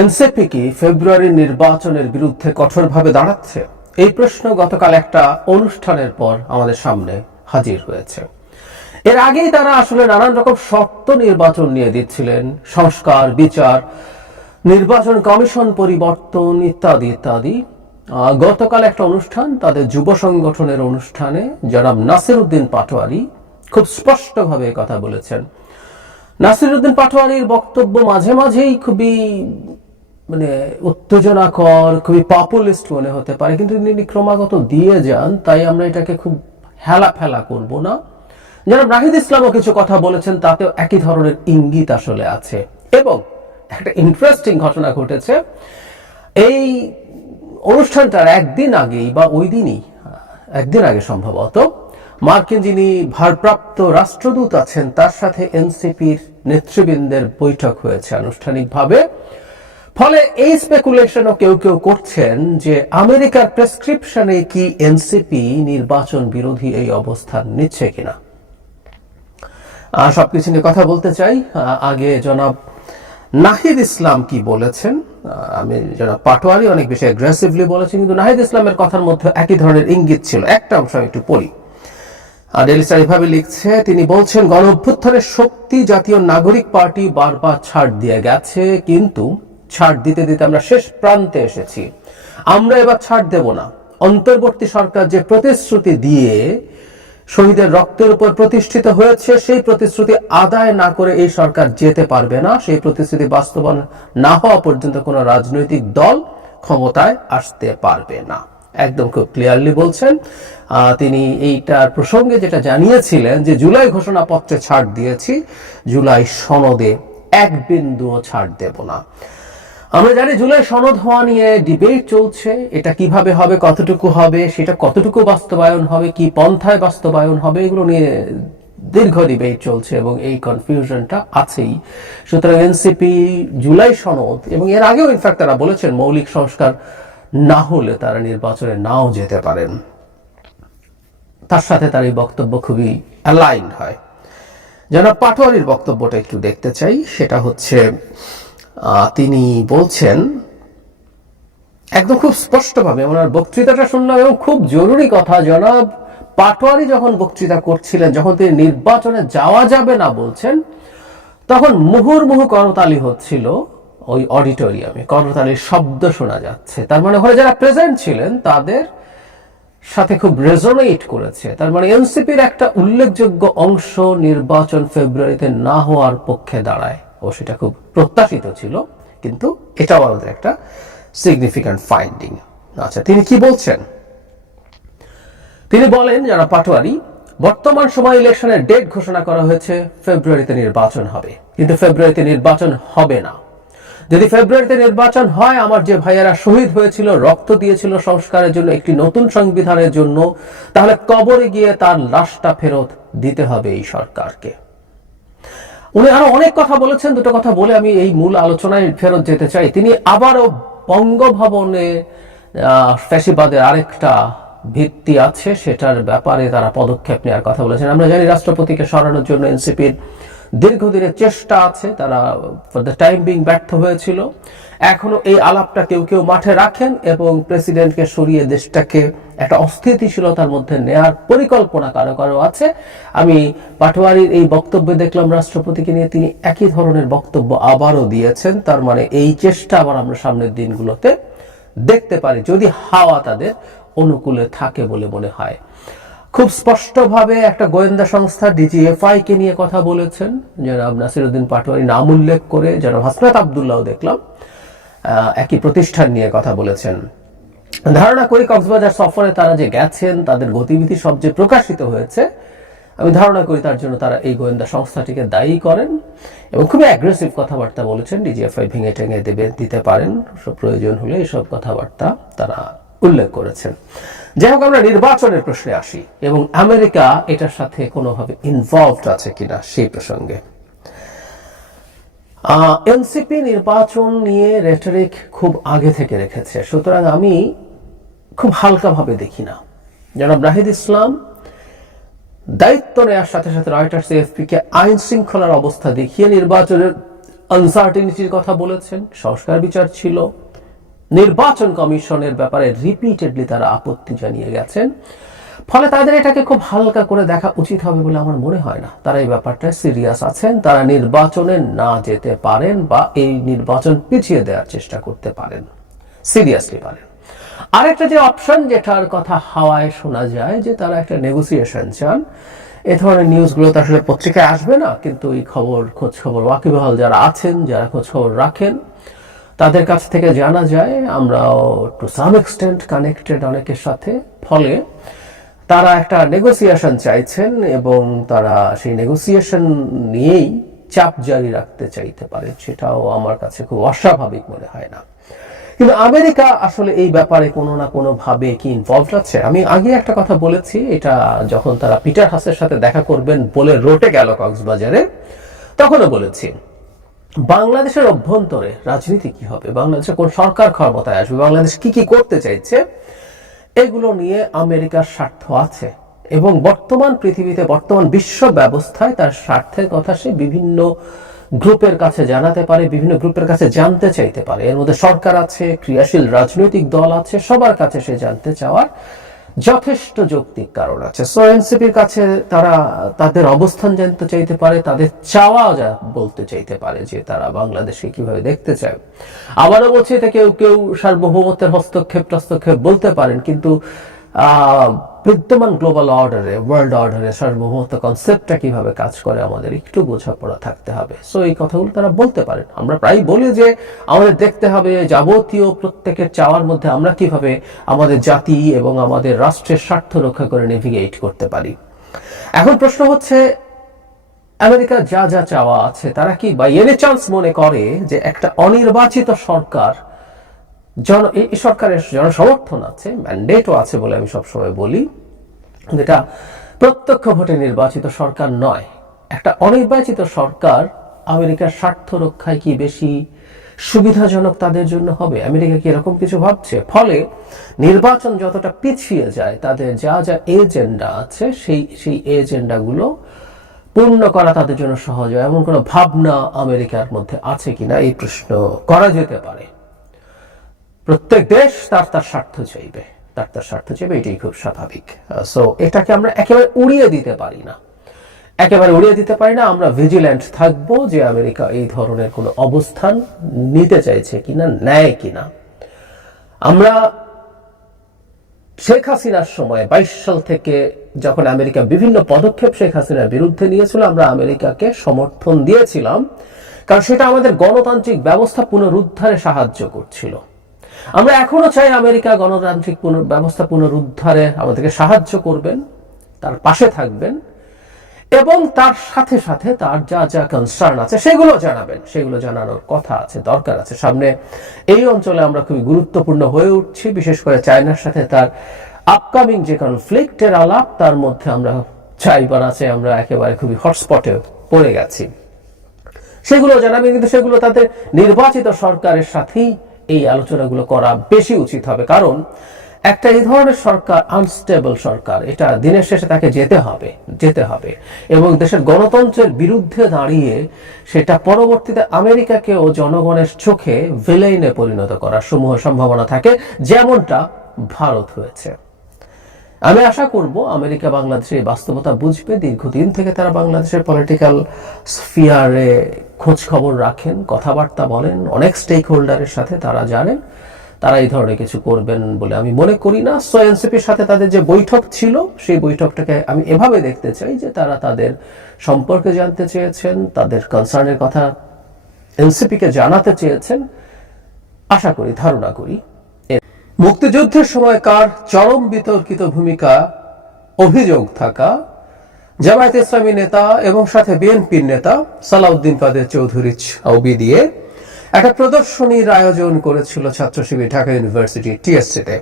NCP কি ফেব্রুয়ারির নির্বাচনের বিরুদ্ধে কঠোরভাবে দাঁড়াচ্ছে? এই প্রশ্ন গতকাল একটা অনুষ্ঠানের পর আমাদের সামনে হাজির হয়েছে। এর আগেই তারা আসলে নানান রকম শর্ত নির্বাচন নিয়ে দিচ্ছিলেন। সংস্কার, বিচার, নির্বাচন কমিশন পরিবর্তন ইত্যাদি ইত্যাদি। গতকাল একটা অনুষ্ঠান, তাদের যুব সংগঠনের অনুষ্ঠানে জনাব নাসির উদ্দিন পাটোয়ারি খুব স্পষ্টভাবে কথা বলেছেন। নাসিরুদ্দিন পাটোয়ারির বক্তব্য মাঝে মাঝেই খুবই মানে উত্তেজনাকর, খুবই পপুলিস্ট মনে হতে পারে। কিন্তু তিনি ক্রমাগত দিয়ে যান, তাই আমরা এটাকে খুব হেলা ফেলা করব না। যারা রাহিদ ইসলামও কিছু কথা বলেছেন, তাতেও একই ধরনের ইঙ্গিত আসলে আছে। এবং একটা ইন্টারেস্টিং ঘটনা ঘটেছে। এই অনুষ্ঠানটার একদিন আগেই, বা ওই দিনই, একদিন আগে সম্ভবত, মার্কিন যিনি ভারপ্রাপ্ত রাষ্ট্রদূত আছেন, তার সাথে এনসিপির নেতৃবৃন্দের বৈঠক হয়েছে আনুষ্ঠানিকভাবে। ফলে এই স্পেকুলেশনও কেউ কেউ করছেন যে আমেরিকার প্রেসক্রিপশনে কি এনসিপি নির্বাচন বিরোধী এই অবস্থান নিচ্ছে কিনা। সবকিছু নিয়ে কথা বলতে চাই। আগে জনাব নাহিদ ইসলাম কি বলেছেন? আমি জনাব পাটোয়ারি অনেক বেশি অ্যাগ্রেসিভলি বলেছেন কিন্তু নাহিদ ইসলামের কথার মধ্যে একই ধরনের ইঙ্গিত ছিল। একটা অংশ একটু পড়ি। ডেলি স্টার এভাবে লিখছে, তিনি বলছেন গণ অভ্যুত্থানের শক্তি জাতীয় নাগরিক পার্টি বারবার ছাড় দিয়ে গেছে, কিন্তু ছাড় দিতে দিতে আমরা শেষ প্রান্তে এসেছি। আমরা এবার ছাড় দেব না। অন্তর্বর্তী সরকার যে প্রতিশ্রুতি দিয়ে শহীদের রক্তের উপর প্রতিষ্ঠিত হয়েছে, সেই প্রতিশ্রুতি আদায় না করে এই সরকার যেতে পারবে না। সেই প্রতিশ্রুতি বাস্তবায়ন না হওয়া পর্যন্ত কোনো রাজনৈতিক দল ক্ষমতায় আসতে পারবে না। একদম খুব ক্লিয়ারলি বলছেন। তিনি এইটার প্রসঙ্গে যেটা জানিয়েছিলেন যে, জুলাই ঘোষণাপত্রে ছাড় দিয়েছি। জুলাই সনদে এক বিন্দুও ছাড় দেব না। আমরা জানি জুলাই সনদ হওয়া নিয়ে ডিবেট চলছে, এটা কীভাবে হবে, কতটুকু হবে, সেটা কতটুকু বাস্তবায়ন হবে, কি পন্থায় বাস্তবায়ন হবে, এগুলো নিয়ে দীর্ঘ ডিবেট চলছে এবং এই কনফিউশনটা আছেই। সুতরাং এনসিপি জুলাই সনদ, এবং এর আগেও ইনফ্যাক্ট তারা বলেছেন মৌলিক সংস্কার না হলে তারা নির্বাচনে নাও যেতে পারেন। তার সাথে তার এই বক্তব্য খুবই অ্যালাইন্ড হয়। যেন পাটোয়ারির বক্তব্যটা একটু দেখতে চাই, সেটা হচ্ছে তিনি বলছেন, একদম খুব স্পষ্টভাবে ওনার বক্তৃতাটা শুনলাম এবং খুব জরুরি কথা, জনাব পাটোয়ারি যখন বক্তৃতা করছিলেন, যখন তিনি নির্বাচনে যাওয়া যাবে না বলছেন, তখন মুহুর্মুহু করতালি হচ্ছিল ওই অডিটোরিয়ামে। করতালির শব্দ শোনা যাচ্ছে। তার মানে ওখানে যারা প্রেজেন্ট ছিলেন, তাদের সাথে খুব রেজোনেট করেছে। তার মানে এনসিপির একটা উল্লেখযোগ্য অংশ নির্বাচন ফেব্রুয়ারিতে না হওয়ার পক্ষে দাঁড়ায়। ও সেটা খুব প্রত্যাশিত ছিল, কিন্তু এটাও আমাদের একটা সিগনিফিক্যান্ট ফাইন্ডিং আচ্ছা তিনি কি বলছেন? তিনি বলেন যারা পাটোয়ারি, বর্তমান সময় ইলেকশনের ডেট ঘোষণা করা হয়েছে ফেব্রুয়ারিতে নির্বাচন হবে। কিন্তু ফেব্রুয়ারিতে নির্বাচন হবে না। যদি ফেব্রুয়ারিতে নির্বাচন হয়, আমার যে ভাইয়েরা শহীদ হয়েছিল, রক্ত দিয়েছিল সংস্কারের জন্য, একটি নতুন সংবিধানের জন্য, তাহলে কবরে গিয়ে তার লাশটা ফেরত দিতে হবে এই সরকারকে। উনি আরও অনেক কথা বলেছেন, দুটো কথা বলে আমি এই মূল আলোচনায় ফেরত যেতে চাই। তিনি আবারও বঙ্গভবনে ফ্যাসিবাদের আরেকটা ভিত্তি আছে, সেটার ব্যাপারে তারা পদক্ষেপ নেওয়ার কথা বলেছেন। আমরা জানি রাষ্ট্রপতিকে সরানোর জন্য এনসিপির দীর্ঘদিনের চেষ্টা আছে, তারা ফর দ্য টাইম বিং ব্যর্থ হয়েছিল। এখনও এই আলাপটা কেউ কেউ মাঠে রাখেন এবং প্রেসিডেন্টকে সরিয়ে দেশটাকে একটা অস্থিতিশীলতার মধ্যে নেয়ার পরিকল্পনা কারও কারও আছে। আমি পাটোয়ারির এই বক্তব্যে দেখলাম, রাষ্ট্রপতিকে নিয়ে তিনি একই ধরনের বক্তব্য আবারও দিয়েছেন। তার মানে এই চেষ্টা আবার আমরা সামনের দিনগুলোতে দেখতে পারি, যদি হাওয়া তাদের অনুকূলে থাকে বলে মনে হয়। খুব স্পষ্টভাবে একটা গোয়েন্দা সংস্থা ডিজিএফআই কে নিয়ে কথা বলেছেন। জনাব নাসিরুদ্দিন পাটোয়ারি নাম উল্লেখ করে জনাব হাসনাত আবদুল্লাহ দেখলাম। একই প্রতিষ্ঠান নিয়ে কথা বলেছেন। ধারণা করি কক্সবাজার সফরে তারা যে গেছেন, তাদের গতিবিধি সব যে প্রকাশিত হয়েছে। আমি ধারণা করি তার জন্য তারা এই গোয়েন্দা সংস্থাটিকে দায়ী করেন এবং খুবই অ্যাগ্রেসিভ কথাবার্তা বলেছেন। ডিজিএফআই ভেঙে টেঙে দেবে, দিতে পারেন। সব প্রয়োজন হলে এইসব কথাবার্তা তারা উল্লেখ করেছেন। যাই হোক, আমরা নির্বাচনের প্রশ্নে আসি এবং আমেরিকা এটার সাথে কোনোভাবে ইনভলভড আছে কিনা সেই প্রসঙ্গে। এনসিপি নির্বাচন নিয়ে রেটরিক খুব আগে থেকে রেখেছে। সুতরাং আমি খুব হালকাভাবে দেখি না। জনাব ইসলাম, দায়িত্ব নেওয়ার সাথে সাথে রয়টার্স এফপি কে আইন শৃঙ্খলার অবস্থা দেখিয়ে নির্বাচনের আনসার্টিনিটির কথা বলেছেন। সংস্কার বিচার ছিল। নির্বাচন কমিশনের ব্যাপারে রিপিটেডলি তারা আপত্তি জানিয়ে গেছেন। ফলে তাদের এটাকে খুব হালকা করে দেখা উচিত হবে বলে আমার মনে হয় না। তারা এই ব্যাপারটা সিরিয়াস আছেন, তারা নির্বাচনে না যেতে পারেন বা এই নির্বাচন পিছিয়ে দেওয়ার চেষ্টা করতে পারেন। সিরিয়াসলি পারেন। আরেকটা যে অপশন যেটার কথা হাওয়ায় শোনা যায় যে তারা একটা নেগোসিয়েশন চান। এ ধরনের নিউজগুলো তো আসলে পত্রিকায় আসবে না, কিন্তু এই খবর খোঁজ খবর ওয়াকিবহাল যারা আছেন, যারা খোঁজ খবর রাখেন, তাদের কাছ থেকে জানা যায়, আমরাও টু সাম এক্সটেন্ট কানেক্টেড অনেকের সাথে। ফলে তারা একটা নেগোসিয়েশন চাইছেন এবং তারা সেই নেগোসিয়েশন নিয়েই চাপ জারি রাখতে চাইতে পারে, সেটাও আমার কাছে খুব অস্বাভাবিক মনে হয় না। কিন্তু আমেরিকা আসলে এই ব্যাপারে কোনো না কোনো ভাবে কি ইনভলভ আছে? আমি আগে একটা কথা বলেছি, এটা যখন তারা পিটার হাসের সাথে দেখা করবেন বলে রোটে গেল কক্সবাজারে, তখনও বলেছি, বাংলাদেশের অভ্যন্তরে রাজনীতি কি হবে? বাংলাদেশে কোন সরকার ক্ষমতায় আসবে? বাংলাদেশ কি কি করতে চাইছে? এগুলো নিয়ে আমেরিকার স্বার্থ আছে এবং বর্তমান পৃথিবীতে বর্তমান বিশ্ব ব্যবস্থায় তার স্বার্থের কথা সে বিভিন্ন গ্রুপের কাছে জানাতে পারে, বিভিন্ন গ্রুপের কাছে জানতে চাইতে পারে। এর মধ্যে সরকার আছে, ক্রিয়াশীল রাজনৈতিক দল আছে, সবার কাছে সে জানতে চাওয়ার যথেষ্ট যৌক্তিক কারণ আছে। সো এনসিপির কাছে তারা, তাদের অবস্থান জানতে চাইতে পারে, তাদের চাওয়া যা বলতে চাইতে পারে যে তারা বাংলাদেশকে কীভাবে দেখতে চায়। আবারও বলছে এটা কেউ কেউ সার্বভৌমত্বের হস্তক্ষেপ, টস্তক্ষেপ বলতে পারেন, কিন্তু বিদ্যমান গ্লোবাল অর্ডারে ওয়ার্ল্ড অর্ডারে সার্বভৌমত্ব কনসেপ্টটা কীভাবে কাজ করে আমাদের একটু বোঝাপড়া থাকতে হবে। সো এই কথাগুলো তারা বলতে পারেন। আমরা প্রায় বলি যে আমাদের দেখতে হবে যাবতীয় প্রত্যেকের চাওয়ার মধ্যে আমরা কীভাবে আমাদের জাতি এবং আমাদের রাষ্ট্রের স্বার্থ রক্ষা করে নেভিগেট করতে পারি। এখন প্রশ্ন হচ্ছে আমেরিকা যা যা চাওয়া আছে, তারা কি বা এনে চান্স মনে করে যে একটা অনির্বাচিত সরকার জন এই সরকারের জনসমর্থন আছে ম্যান্ডেটও আছে বলে আমি সবসময় বলি, যেটা প্রত্যক্ষ ভোটে নির্বাচিত সরকার নয়। একটা অনির্বাচিত সরকার আমেরিকার স্বার্থ রক্ষায় কি বেশি সুবিধাজনক তাদের জন্য হবে? আমেরিকা কি এরকম কিছু ভাবছে? ফলে নির্বাচন যতটা পিছিয়ে যায়, তাদের যা যা এজেন্ডা আছে, সেই সেই এজেন্ডাগুলো পূর্ণ করা তাদের জন্য সহজ হয়। এমন কোনো ভাবনা আমেরিকার মধ্যে আছে কিনা? এই প্রশ্ন করা যেতে পারে। প্রত্যেক দেশ তার তার স্বার্থ চাইবে, তার তার স্বার্থ চাইবে, এটাই খুব স্বাভাবিক। সো এটাকে আমরা একেবারে উড়িয়ে দিতে পারি না। একেবারে উড়িয়ে দিতে পারি না, আমরা ভিজিল্যান্ট থাকব যে আমেরিকা এই ধরনের কোনো অবস্থান নিতে চাইছে কিনা, নেয় কিনা। আমরা শেখ হাসিনার সময়, বাইশ সাল থেকে যখন আমেরিকা বিভিন্ন পদক্ষেপ শেখ হাসিনার বিরুদ্ধে নিয়েছিল, আমরা আমেরিকাকে সমর্থন দিয়েছিলাম, কারণ সেটা আমাদের গণতান্ত্রিক ব্যবস্থা পুনরুদ্ধারে সাহায্য করছিল। আমরা এখনও চাই আমেরিকা গণতান্ত্রিক ব্যবস্থা পুনরুদ্ধারে আমাদেরকে সাহায্য করবেন, তার পাশে থাকবেন, এবং তার সাথে সাথে তার যা যা কনসার্ন আছে সেগুলো জানাবেন। সেগুলো জানানোর কথা আছে, দরকার আছে। সামনে এই অঞ্চলে আমরা খুবই গুরুত্বপূর্ণ হয়ে উঠছি, বিশেষ করে চায়নার সাথে তার আপকামিং যে কনফ্লিক্টের আলাপ, তার মধ্যে আমরা চাই বা না চাই আমরা একেবারে খুবই হটস্পটে পড়ে গেছি। সেগুলো জানাবেন, কিন্তু সেগুলো তাদের নির্বাচিত সরকারের সাথেই এই আলোচনাগুলো করা বেশি উচিত হবে। কারণ একটা এই ধরনের সরকার আনস্টেবল সরকার, এটা দিনের শেষে তাকে যেতে হবে যেতে হবে। এবং দেশের গণতন্ত্রের বিরুদ্ধে দাঁড়িয়ে সেটা পরবর্তীতে আমেরিকাকেও জনগণের চোখে ভিলেইনে পরিণত করার সমূহ সম্ভাবনা থাকে, যেমনটা ভারত হয়েছে। আমি আশা করব আমেরিকা বাংলাদেশের বাস্তবতা বুঝবে। দীর্ঘদিন থেকে তারা বাংলাদেশের পলিটিক্যাল স্ফিয়ারে খোঁজ খবর রাখেন, কথাবার্তা বলেন, অনেক স্টেক হোল্ডারের সাথে তারা জানেন, তারা এই ধরনের কিছু করবেন বলে আমি মনে করি না। সো এনসিপির সাথে তাদের যে বৈঠক ছিল, সেই বৈঠকটাকে আমি এভাবে দেখতে চাই যে তারা তাদের সম্পর্কে জানতে চেয়েছেন, তাদের কনসার্নের কথা এনসিপিকে জানাতে চেয়েছেন। আশা করি, ধারণা করি মুক্তিযুদ্ধের সময়কার চরম বিতর্কিত ভূমিকা, অভিযোগ থাকা, জামায়াত ইসলামী নেতা এবং সাথে বিএনপির নেতা সালাউদ্দিন কাদের চৌধুরী দিয়ে একটা প্রদর্শনীর আয়োজন করেছিল ছাত্র শিবির ঢাকা ইউনিভার্সিটি টিএসসিতে।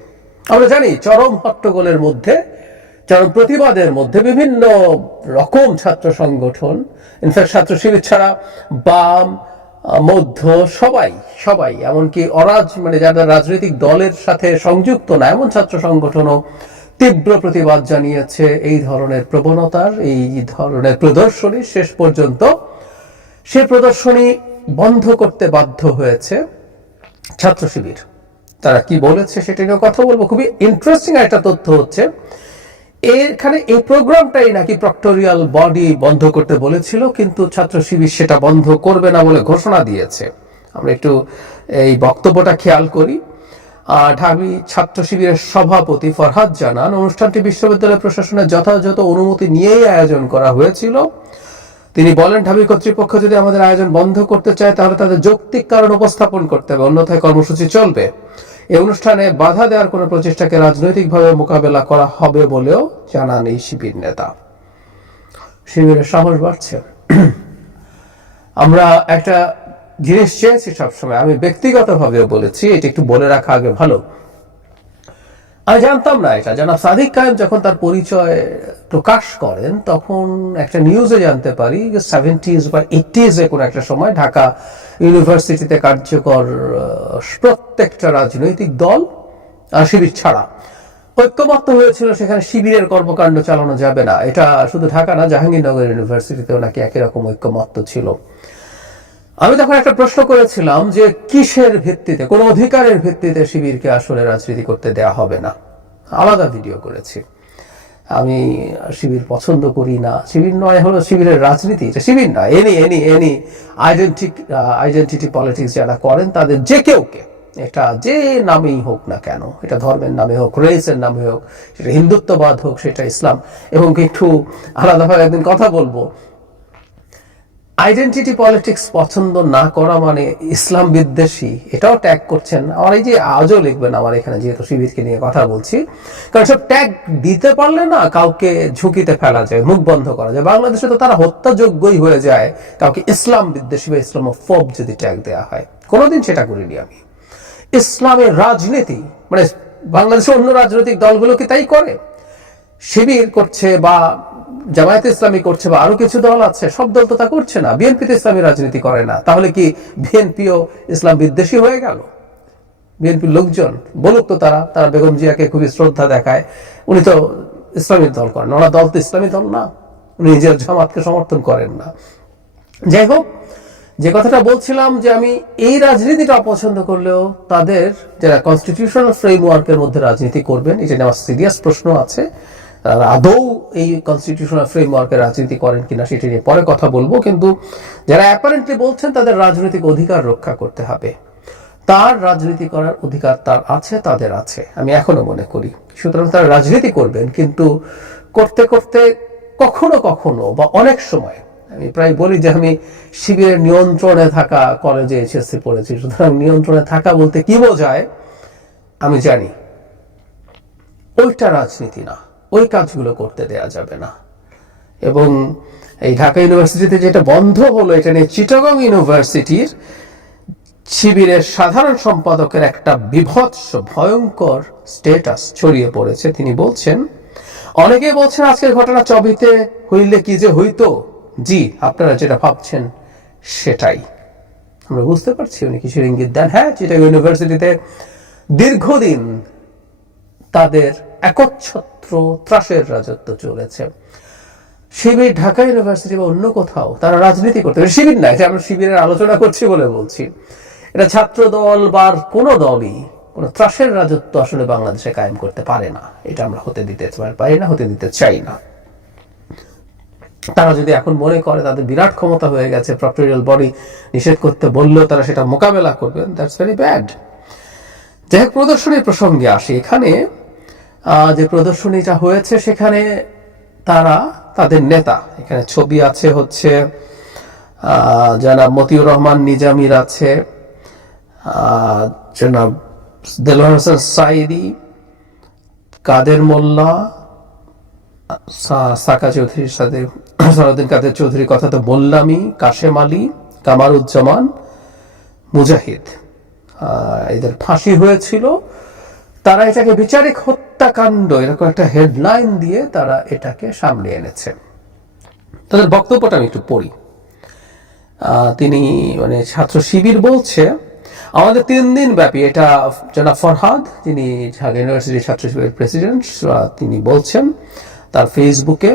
আমরা জানি চরম হট্টগোলের মধ্যে, চরম প্রতিবাদের মধ্যে বিভিন্ন রকম ছাত্র সংগঠন ইনফ্যাক্ট ছাত্র শিবির ছাড়া বাম মধ্য সবাই সবাই, এমনকি অরাজ মানে যারা রাজনৈতিক দলের সাথে সংযুক্ত না, এমন ছাত্র সংগঠনও তীব্র প্রতিবাদ জানিয়েছে এই ধরনের প্রবণতার, এই ধরনের প্রদর্শনী শেষ পর্যন্ত সে প্রদর্শনী বন্ধ করতে বাধ্য হয়েছে ছাত্র শিবির তারা কি বলেছে সেটা নিয়ে কথা বলব। খুবই ইন্টারেস্টিং একটা তথ্য হচ্ছে এখানে এই প্রোগ্রামটাই নাকি প্রক্টোরিয়াল বডি বন্ধ করতে বলেছিল, কিন্তু ছাত্র শিবির সেটা বন্ধ করবে না বলে ঘোষণা দিয়েছে। আমরা একটু এই বক্তব্যটা খেয়াল করি। ঢাবি ছাত্র শিবিরের সভাপতি ফরহাদ জানান, অনুষ্ঠানটি বিশ্ববিদ্যালয় প্রশাসনের যথাযথ অনুমতি নিয়েই আয়োজন করা হয়েছিল। তিনি বলেন, ঢাবি কর্তৃপক্ষ যদি আমাদের আয়োজন বন্ধ করতে চায়, তাহলে তাদের যৌক্তিক কারণ উপস্থাপন করতে হবে, অন্যথায় কর্মসূচি চলবে। এই অনুষ্ঠানে বাধা দেওয়ার কোনো প্রচেষ্টাকে রাজনৈতিকভাবে মোকাবেলা করা হবে বলেও জানান এই শিবির নেতা। শিবিরের সাহস বাড়ছে। আমরা একটা জিনিস চেয়েছি সবসময়, আমি ব্যক্তিগতভাবে বলেছি, এটা একটু বলে রাখা আগে ভালো। আমি জানতাম না এটা। জানাব সাদিক কায়েম যখন তার পরিচয় প্রকাশ করেন, তখন একটা নিউজে জানতে পারি যে সেভেন্টিজ বা এইটিজে কোনো একটা সময় ঢাকা ইউনিভার্সিটিতে কার্যকর প্রত্যেকটা রাজনৈতিক দল আর শিবির ছাড়া। ঐক্যমত্য হয়েছিল সেখানে শিবিরের কর্মকাণ্ড চালানো যাবে না। এটা শুধু ঢাকা না, জাহাঙ্গীরনগর ইউনিভার্সিটিতেও নাকি একই রকম ঐক্যমত্য ছিল। আমি তখন একটা প্রশ্ন করেছিলাম যে কিসের ভিত্তিতে, কোন অধিকারের ভিত্তিতে শিবিরকে আসলে রাজনীতি করতে দেয়া হবে না? আলাদা ভিডিও করেছি। আমি শিবির পছন্দ করি না। শিবির নয় হলো শিবিরের রাজনীতি শিবির নয় any any any identity identity politics যারা করেন তাদের যে কেউ কে, এটা যে নামেই হোক না কেন, এটা ধর্মের নামে হোক রেসের নামে হোক, সেটা হিন্দুত্ববাদ হোক, সেটা ইসলাম, এবং একটু আলাদাভাবে একদিন কথা বলব। আইডেন্টিটি পলিটিক্স পছন্দ না করা মানে ইসলাম বিদ্বেষী, এটাও ট্যাগ করছেন। আমার এই যে আজও লিখবেন আমার এখানে যেহেতু শিবিরকে নিয়ে কথা বলছি। কারণ সব ট্যাগ দিতে পারলে না কাউকে ঝুঁকিতে ফেলা যায়, মুখ বন্ধ করা যায়। বাংলাদেশে তো তারা হত্যাযোগ্যই হয়ে যায়, কাউকে ইসলাম বিদ্বেষী বা ইসলাম ফোব যদি ট্যাগ দেওয়া হয়। কোনোদিন সেটা করিনি আমি। ইসলামের রাজনীতি মানে বাংলাদেশের অন্য রাজনৈতিক দলগুলো কি তাই করে? শিবির করছে বা জামায়াত ইসলামী করছে বা আরও কিছু দল আছে, সব দল তো তা করছে না। বিএনপি তো ইসলামী রাজনীতি করে না। তাহলে কি বিএনপিও ইসলাম বিদ্বেষী হয়ে গেল? বিএনপির লোকজন, বলুক তো তারা তারা বেগম জিয়াকে খুবই শ্রদ্ধা দেখায়। উনি তো ইসলামী দল করেন ওনার দল তো ইসলামী দল না। উনি নিজের জামাতকে সমর্থন করেন না। যাই হোক, যে কথাটা বলছিলাম যে আমি এই রাজনীতিটা অপছন্দ করলেও তাদের যারা কনস্টিটিউশনাল ফ্রেমওয়ার্কের মধ্যে রাজনীতি করবেন, এটা নিয়ে আমার সিরিয়াস প্রশ্ন আছে। আদৌ এই কনস্টিটিউশনাল ফ্রেমওয়ার্কের রাজনীতি করেন কিনা সেটি নিয়ে পরে কথা বলব। কিন্তু যারা অ্যাপারেন্টলি বলছেন তাদের রাজনৈতিক অধিকার রক্ষা করতে হবে। তার রাজনীতি করার অধিকার তার আছে, তাদের আছে, আমি এখনও মনে করি। সুতরাং তারা রাজনীতি করবেন, কিন্তু করতে করতে কখনো কখনো বা অনেক সময়, আমি প্রায় বলি যে আমি শিবিরের নিয়ন্ত্রণে থাকা, কলেজে এসএসসি পড়েছি, সুতরাং নিয়ন্ত্রণে থাকা বলতে কি বোঝায়, আমি জানি। ওইটা রাজনীতি না। ওই কাজগুলো করতে দেয়া যাবে না। এবং এই ঢাকা ইউনিভার্সিটিতে যেটা বন্ধ হলো, এটা নিয়ে চিটাগং ইউনিভার্সিটির শিবিরের সাধারণ সম্পাদকের একটা বিভৎস, ভয়ঙ্কর স্টেটাস ছড়িয়ে পড়েছে। তিনি বলছেন অনেকে বলছেন আজকের ঘটনা চবিতে হইলে কি যে হইতো? জি, আপনারা যেটা ভাবছেন সেটাই। আমরা বুঝতে পারছি, উনি কিছু ইঙ্গিত দেন? হ্যাঁ চিটাগং ইউনিভার্সিটিতে দীর্ঘদিন তাদের একচ্ছত্র ত্রাসের রাজত্ব চলেছে। শিবির ঢাকা ইউনিভার্সিটি বা অন্য কোথাও তারা রাজনীতি করতে শিবির নাই যে আমরা শিবিরের আলোচনা করছি বলে বলছি। এটা ছাত্র দল বা কোনো দলই কোনো ত্রাসের রাজত্ব আসলে বাংলাদেশে কায়েম করতে পারে না। এটা আমরা হতে দিতে পারি না, হতে দিতে চাই না। তারা যদি এখন মনে করে তাদের বিরাট ক্ষমতা হয়ে গেছে, প্রক্টোরিয়াল বডি নিষেধ করতে বললেও তারা সেটা মোকাবেলা করবেন দ্যাটস ভেরি ব্যাড যাই হোক, প্রদর্শনীর প্রসঙ্গে আসি। এখানে যে প্রদর্শনীটা হয়েছে সেখানে তারা, তাদের নেতা, এখানে ছবি আছে হচ্ছে জনাব মতিউর রহমান নিজামির আছে জনাব দেলোয়ার হোসেন সাইদি, কাদের মোল্লা সাকা চৌধুরীর সাথে, সরাউদ্দিন কাদের চৌধুরীর কথা তো বললামই, কাশেম আলী কামারুজ্জামান মুজাহিদ। এদের ফাঁসি হয়েছিল তারা এটাকে বিচারিক হত্যাকাণ্ড, এরকম একটা হেডলাইন দিয়ে তারা এটাকে সামনে এনেছে। তাদের বক্তব্যটা আমি একটু পড়ি। তিনি মানে ছাত্র শিবির বলছে, আমাদের তিন দিন ব্যাপী এটা জনাব ফরহাদ তিনি ঢাকা ইউনিভার্সিটির ছাত্র শিবিরের প্রেসিডেন্ট তিনি বলছেন তার ফেসবুকে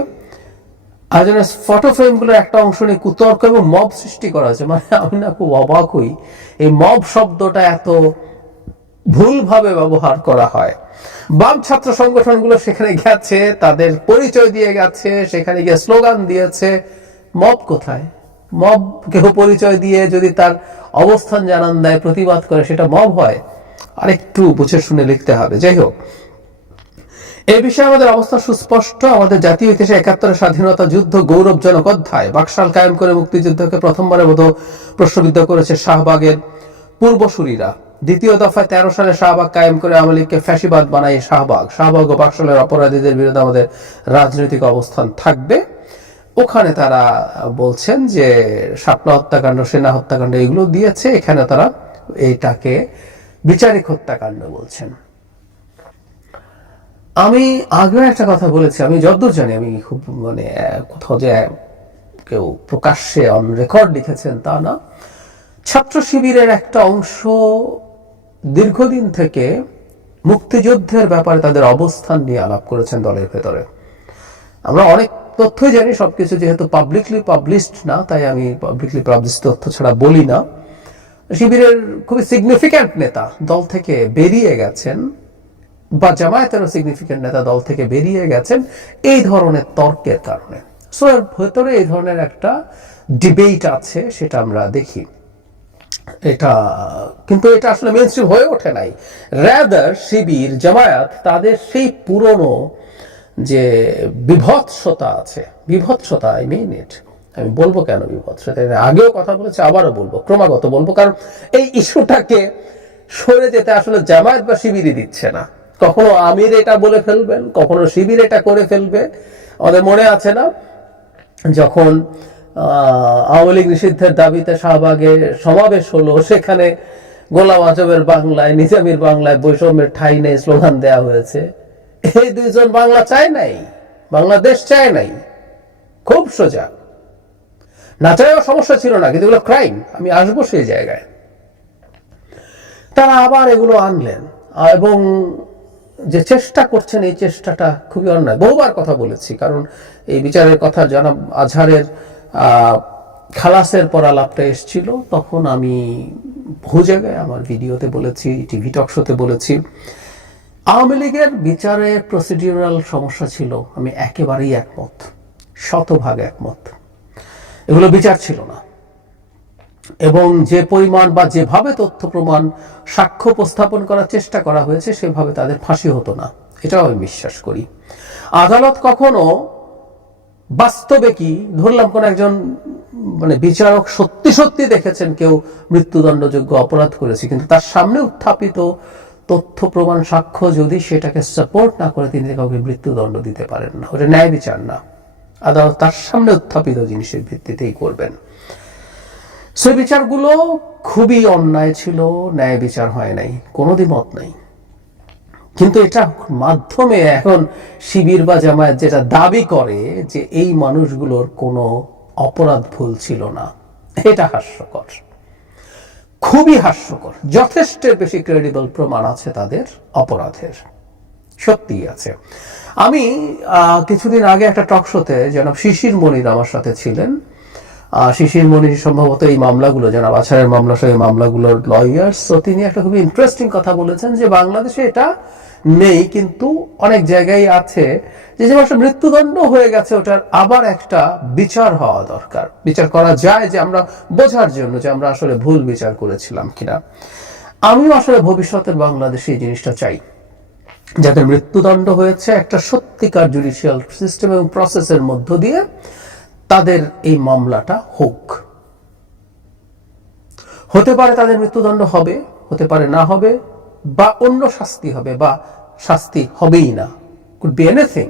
আয়োজনের ফটো ফ্রেমগুলোর একটা অংশ নিয়ে কুতর্ক এবং মব সৃষ্টি করা হয়েছে। মানে আমি না খুব অবাক হই। এই মব শব্দটা এত ভুলভাবে ব্যবহার করা হয়। বাম ছাত্র সংগঠনগুলো সেখানে গেছে, তাদের পরিচয় দিয়ে গেছে, সেখানে গিয়ে স্লোগান দিয়েছে, মব কোথায়? মব কেউ পরিচয় দিয়ে যদি তার অবস্থান জানান দেয়, প্রতিবাদ করে, সেটা মব হয়? আরেকটু বুঝে শুনে লিখতে হবে। যাই হোক এই বিষয়ে আমাদের অবস্থা সুস্পষ্ট। আমাদের জাতীয় ইতিহাসে একাত্তরের স্বাধীনতা যুদ্ধ গৌরবজনক অধ্যায়। বাকশাল কায়েম করে মুক্তিযুদ্ধকে প্রথমবারের মতো প্রশ্নবিদ্ধ করেছে শাহবাগের পূর্বসূরীরা। দ্বিতীয় দফায় তেরো সালে শাহবাগ কায়েম করে আওয়ামী লীগকে ফ্যাসিবাদ বানায় শাহবাগ। শাহবাগ ও বাকশালের অপরাধীদের বিরুদ্ধে আমাদের রাজনৈতিক অবস্থান থাকবে। ওখানে তারা বলছেন যে, শাপলা হত্যাকাণ্ড, সেনা হত্যাকাণ্ড, এগুলো দিয়েছে। এখানে তারা এইটাকে বিচারিক হত্যাকাণ্ড বলছেন। আমি আগেও একটা কথা বলেছি, আমি যতদূর জানি, আমি খুব মানে কোথাও যে কেউ প্রকাশ্যে অন রেকর্ড লিখেছেন তা না। ছাত্র শিবিরের একটা অংশ দীর্ঘদিন থেকে মুক্তিযুদ্ধের ব্যাপারে তাদের অবস্থান নিয়ে আলাপ করেছেন দলের ভেতরে। আমরা অনেক তথ্যই জানি, সবকিছু যেহেতু পাবলিকলি পাবলিশড না, তাই আমি পাবলিকলি পাবলিশ তথ্য ছাড়া বলি না। শিবিরের খুবই সিগনিফিক্যান্ট নেতা দল থেকে বেরিয়ে গেছেন, বা জামায়াতেরও সিগনিফিক্যান্ট নেতা দল থেকে বেরিয়ে গেছেন এই ধরনের তর্কের কারণে। সো এর ভেতরে এই ধরনের একটা ডিবেট আছে, সেটা আমরা দেখি। এটা, কিন্তু এটা আসলে মেনস্ট্রিম হয়ে ওঠে নাই। র্যাদার শিবির, জামায়াত, তাদের সেই পুরনো যে বিভৎসতা আছে, বিভৎসতা আই মিন ইট আমি বলব কেন বিভৎসতা আগেও কথা বলেছি, আবারও বলব, ক্রমাগত বলব, কারণ এই ইস্যুটাকে সরে যেতে আসলে জামায়াত বা শিবিরই দিচ্ছে না। কখনো আমির এটা বলে ফেলবেন, কখনো শিবির এটা করে ফেলবে, আমাদের মনে আছে না, যখন আওয়ামী লীগ নিষিদ্ধের দাবিতে শাহবাগে সমাবেশ হলো। সেখানে গোলাম আজমের বাংলায়, নিজামীর বাংলায় বৈষম্যের ঠাই নেই, স্লোগান দেওয়া হয়েছে। এই দুইজন বাংলা চায় নাই, বাংলাদেশ চায় নাই। খুব সোজা। না চাইও সমস্যা ছিল না, কিন্তু এগুলো ক্রাইম আমি আসব সেই জায়গায়। তারা আবার এগুলো আনলেন, এবং যে চেষ্টা করছেন, এই চেষ্টাটা খুবই অন্যায়। বহুবার কথা বলেছি, কারণ এই বিচারের কথা জানাব আজহারের খালাসের পর আলাপটা এসছিল। তখন আমি বহু জায়গায় আমার ভিডিওতে বলেছি, টিভি টক শোতে বলেছি। আওয়ামী লীগের বিচারে প্রসিডিউরাল সমস্যা ছিল। আমি একেবারেই একমত, শতভাগ একমত। এগুলো বিচার ছিল না। এবং যে পরিমাণ বা যেভাবে তথ্য প্রমাণ, সাক্ষ্য উপস্থাপন করার চেষ্টা করা হয়েছে, সেভাবে তাদের ফাঁসি হতো না। এটাও আমি বিশ্বাস করি। আদালত কখনো বাস্তবে কি? ধরলাম কোন একজন মানে বিচারক সত্যি সত্যি দেখেছেন কেউ মৃত্যুদণ্ডযোগ্য অপরাধ করেছে, কিন্তু তার সামনে উত্থাপিত তথ্য প্রমাণ সাক্ষ্য যদি সেটাকে সাপোর্ট না করে, তিনি কাউকে মৃত্যুদণ্ড দিতে পারেন না। ওটা ন্যায় বিচার না। আদালত তার সামনে উত্থাপিত জিনিসের ভিত্তিতেই করবেন। সে বিচারগুলো খুবই অন্যায় ছিল, ন্যায় বিচার হয় নাই কোনো দ্বিমত নাই। কিন্তু এটা মাধ্যমে এখন শিবির বা জামায়াত যেটা দাবি করে যে এই মানুষগুলোর কোনো অপরাধ ভুল ছিল না, এটা হাস্যকর। খুবই হাস্যকর। যথেষ্ট বেশি ক্রেডিবল প্রমাণ আছে তাদের অপরাধের। সত্যিই আছে। আমি কিছুদিন আগে একটা টক শোতে জনাব শিশির মনির আমার সাথে ছিলেন। শিশির মনির সম্ভবত এই মামলাগুলো যারা আছারের মামলা সহ এই মামলাগুলোর লয়ার্স তো তিনি একটা খুবই ইন্টারেস্টিং কথা বলেছেন যে বাংলাদেশে এটা নেই, কিন্তু অনেক জায়গায় আছে যে যে মানুষের মৃত্যুদণ্ড হয়ে গেছে, ওটার আবার একটা বিচার হওয়া দরকার। বিচার করা যায় যে আমরা বোঝার জন্য যে আমরা আসলে ভুল বিচার করেছিলাম কিনা। আমিও আসলে ভবিষ্যতের বাংলাদেশে এই জিনিসটা চাই। যাদের মৃত্যুদণ্ড হয়েছে একটা সত্যিকার জুডিশিয়াল সিস্টেম এবং প্রসেসের মধ্য দিয়ে। তাদের এই মামলাটা হোক। হতে পারে তাদের মৃত্যুদণ্ড হবে, হতে পারে না হবে, বা অন্য শাস্তি হবে, বা শাস্তি হবেই না। কুড বি এনিথিং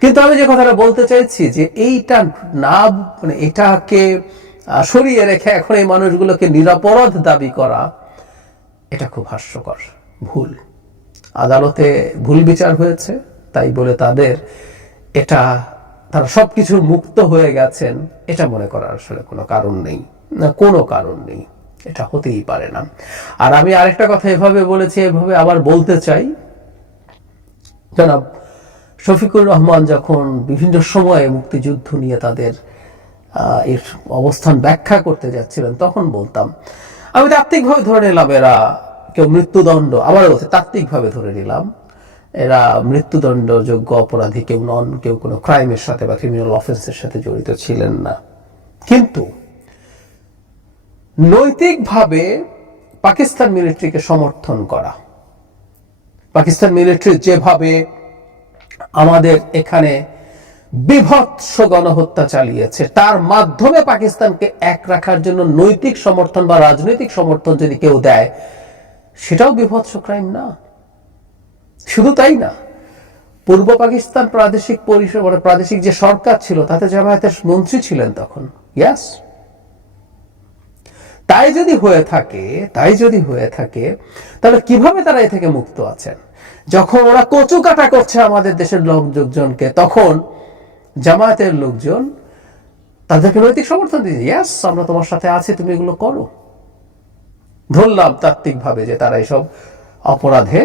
কিন্তু আমি যে কথাটা বলতে চাইছি যে এইটা না মানে এটাকে সরিয়ে রেখে এখন এই মানুষগুলোকে নিরাপরাধ দাবি করা, এটা খুব হাস্যকর, ভুল। আদালতে ভুল বিচার হয়েছে, তাই বলে তাদের এটা তারা সবকিছুর মুক্ত হয়ে গেছেন, এটা মনে করার আসলে কোনো কারণ নেই। না, কোনো কারণ নেই। এটা হতেই পারে না। আর আমি আরেকটা কথা এভাবে বলেছি, এভাবে আবার বলতে চাই। জনাব শফিকুর রহমান যখন বিভিন্ন সময়ে মুক্তিযুদ্ধ নিয়ে তাদের এর অবস্থান ব্যাখ্যা করতে যাচ্ছিলেন, তখন বলতাম, আমি তাত্ত্বিকভাবে ধরে নিলাম এরা কেউ মৃত্যুদণ্ড আবার বলছে, তাত্ত্বিকভাবে ধরে নিলাম এরা মৃত্যুদণ্ডযোগ্য অপরাধী, কেউ নন, কেউ কোনো ক্রাইমের সাথে বা ক্রিমিনাল অফেন্সের সাথে জড়িত ছিলেন না। কিন্তু নৈতিকভাবে পাকিস্তান মিলিটারিকে সমর্থন করা, পাকিস্তান মিলিটারি যেভাবে আমাদের এখানে বিভৎস গণহত্যা চালিয়েছে, তার মাধ্যমে পাকিস্তানকে এক রাখার জন্য নৈতিক সমর্থন বা রাজনৈতিক সমর্থন যদি কেউ দেয়, সেটাও বিভৎস ক্রাইম না। শুধু তাই না, পূর্ব পাকিস্তান প্রাদেশিক পরিষদ মানে প্রাদেশিক যে সরকার ছিল, তাতে জামায়াতের মন্ত্রী ছিলেন তখন। ইয়াস তাই যদি হয়ে থাকে, তাই যদি হয়ে থাকে, তাহলে কীভাবে তারা এ থেকে মুক্ত আছেন? যখন ওরা কচু কাটা করছে আমাদের দেশের লোকজনকে তখন জামায়াতের লোকজন তাদেরকে নৈতিক সমর্থন দিয়েছে ইয়াস আমরা তোমার সাথে আছি, তুমি এগুলো করো। ধরলাম তাত্ত্বিকভাবে যে তারা এসব অপরাধে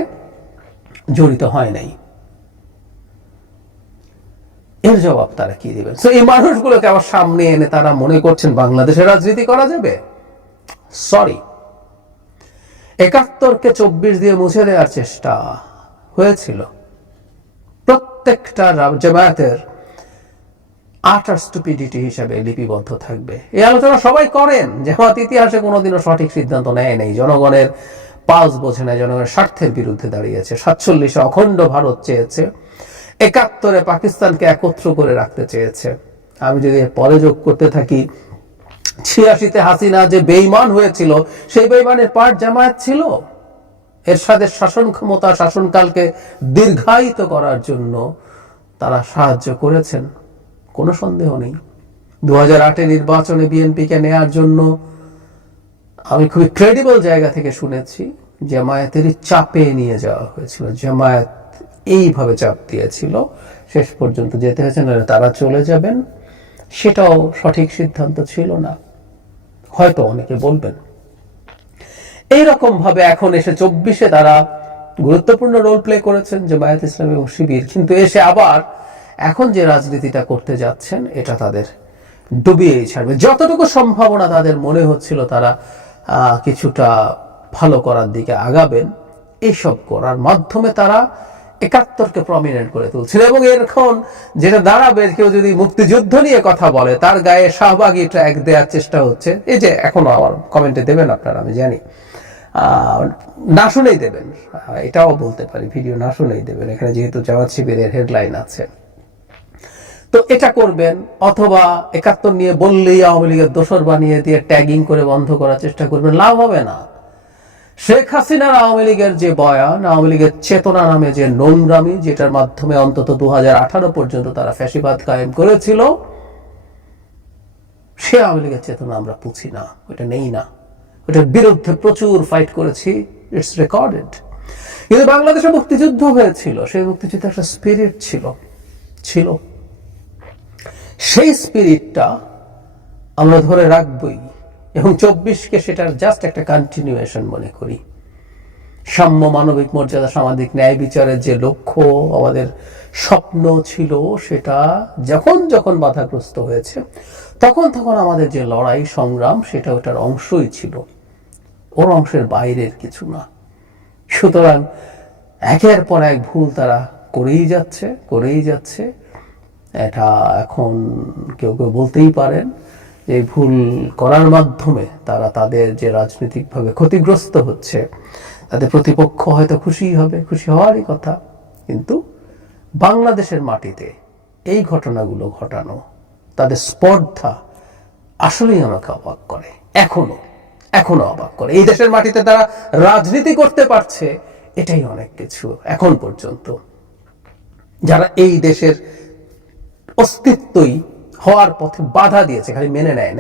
জড়িত হয় নাই। এর জবাব তারা কি দিবেন? তো এই মানুষগুলোকে আবার সামনে এনে তারা মনে করছেন বাংলাদেশের রাজনীতি করা যাবে? সরি একাত্তরকে চব্বিশ দিয়ে মুছে দেওয়ার চেষ্টা হয়েছিল। প্রত্যেকটা জামায়াতের আটার স্টুপিডিটি হিসাবে লিপিবদ্ধ থাকবে। এই আলোচনা সবাই করেন জামাত ইতিহাসে কোনোদিনও সঠিক সিদ্ধান্ত নেয় নেই। জনগণের পালস বোঝে জনগণের স্বার্থের বিরুদ্ধে দাঁড়িয়েছে। সাতচল্লিশে অখণ্ড ভারত চেয়েছে, একাত্তরে পাকিস্তানকে একত্র করে রাখতে চেয়েছে। আমি যদি পরে যোগ করতে থাকি, ছিয়াশিতে হাসিনা যে বেইমান হয়েছিল, সেই বেইমানের পার্ট জামায়াত ছিল। এরশাদের শাসন ক্ষমতা, শাসনকালকে দীর্ঘায়িত করার জন্য তারা সাহায্য করেছেন। কোনো সন্দেহ নেই। দু হাজার নির্বাচনে বিএনপিকে নেয়ার জন্য আমি খুবই ক্রেডিবল জায়গা থেকে শুনেছি জামায়াতেরই চাপে নিয়ে যাওয়া হয়েছিল। জামায়াত এইভাবে চাপ দিয়েছিল, শেষ পর্যন্ত যেতে হয়েছে, নাহলে তারা চলে যাবেন। সেটাও সঠিক সিদ্ধান্ত ছিল না। হয়তো অনেকে বলবেন। এইরকম ভাবে এখন এসে চব্বিশে তারা গুরুত্বপূর্ণ রোল প্লে করেছেন জামায়াত ইসলাম এবং শিবির। কিন্তু এসে আবার এখন যে রাজনীতিটা করতে যাচ্ছেন, এটা তাদের ডুবিয়েই ছাড়বে। যতটুকু সম্ভাবনা তাদের মনে হচ্ছিল তারা কিছুটা ভালো করার দিকে আগাবেন। এইসব করার মাধ্যমে তারা একাত্তরকে প্রমিনেন্ট করে তুলছিল এবং এখন যেটা দাঁড়াবে, কেউ যদি মুক্তিযুদ্ধ নিয়ে কথা বলে, তার গায়ে শাহবাগি ট্র্যাক দেওয়ার চেষ্টা হচ্ছে। এই যে এখনও আমার কমেন্টে দেবেন আপনারা, আমি জানি। না শুনেই দেবেন। এটাও বলতে পারি, ভিডিও না শুনেই দেবেন। এখানে যেহেতু জামাত শিবিরের হেডলাইন আছে। তো এটা করবেন, অথবা একাত্তর নিয়ে বললেই আওয়ামী লীগের দোসর বানিয়ে দিয়ে ট্যাগিং করে বন্ধ করার চেষ্টা করবেন, লাভ হবে না। শেখ হাসিনার আওয়ামী লীগের যে বয়ান, আওয়ামী লীগের চেতনা নামে যে নোংরামি, যেটার মাধ্যমে অন্তত দু পর্যন্ত তারা ফ্যাসিবাদ কায়েম করেছিল, সে আওয়ামী লীগের চেতনা আমরা পুছি না ওটা নেই না। ওটার বিরুদ্ধে প্রচুর ফাইট করেছি ইটস রেকর্ডেড কিন্তু বাংলাদেশে মুক্তিযুদ্ধ হয়েছিল, সেই মুক্তিযুদ্ধে একটা স্পিরিট ছিল ছিল। সেই স্পিরিটটা আমরা ধরে রাখবই এবং চব্বিশকে সেটার জাস্ট একটা কন্টিনিউয়েশন মনে করি। সাম্য মানবিক মর্যাদা, সামাজিক ন্যায় বিচারের যে লক্ষ্য, আমাদের স্বপ্ন ছিল সেটা যখন যখন বাধাগ্রস্ত হয়েছে, তখন তখন আমাদের যে লড়াই, সংগ্রাম, সেটা ওটার অংশই ছিল। ওর অংশের বাইরের কিছু না। সুতরাং একের পর এক ভুল তারা করেই যাচ্ছে করেই যাচ্ছে। এটা এখন কেউ কেউ বলতেই পারেন যে ভুল করার মাধ্যমে তারা তাদের যে রাজনৈতিকভাবে ক্ষতিগ্রস্ত হচ্ছে, তাদের প্রতিপক্ষ হয়তো খুশি হবে, খুশি হওয়ারই কথা। কিন্তু বাংলাদেশের মাটিতে এই ঘটনাগুলো ঘটানো, তাদের স্পর্ধা আসলেই আমাকে অবাক করে, এখনও এখনও অবাক করে। এই দেশের মাটিতে তারা রাজনীতি করতে পারছে, এটাই অনেক কিছু এখন পর্যন্ত। যারা এই দেশের অস্তিত্বই হওয়ার পথে বাধা দিয়েছে খালি মেনে নেয় না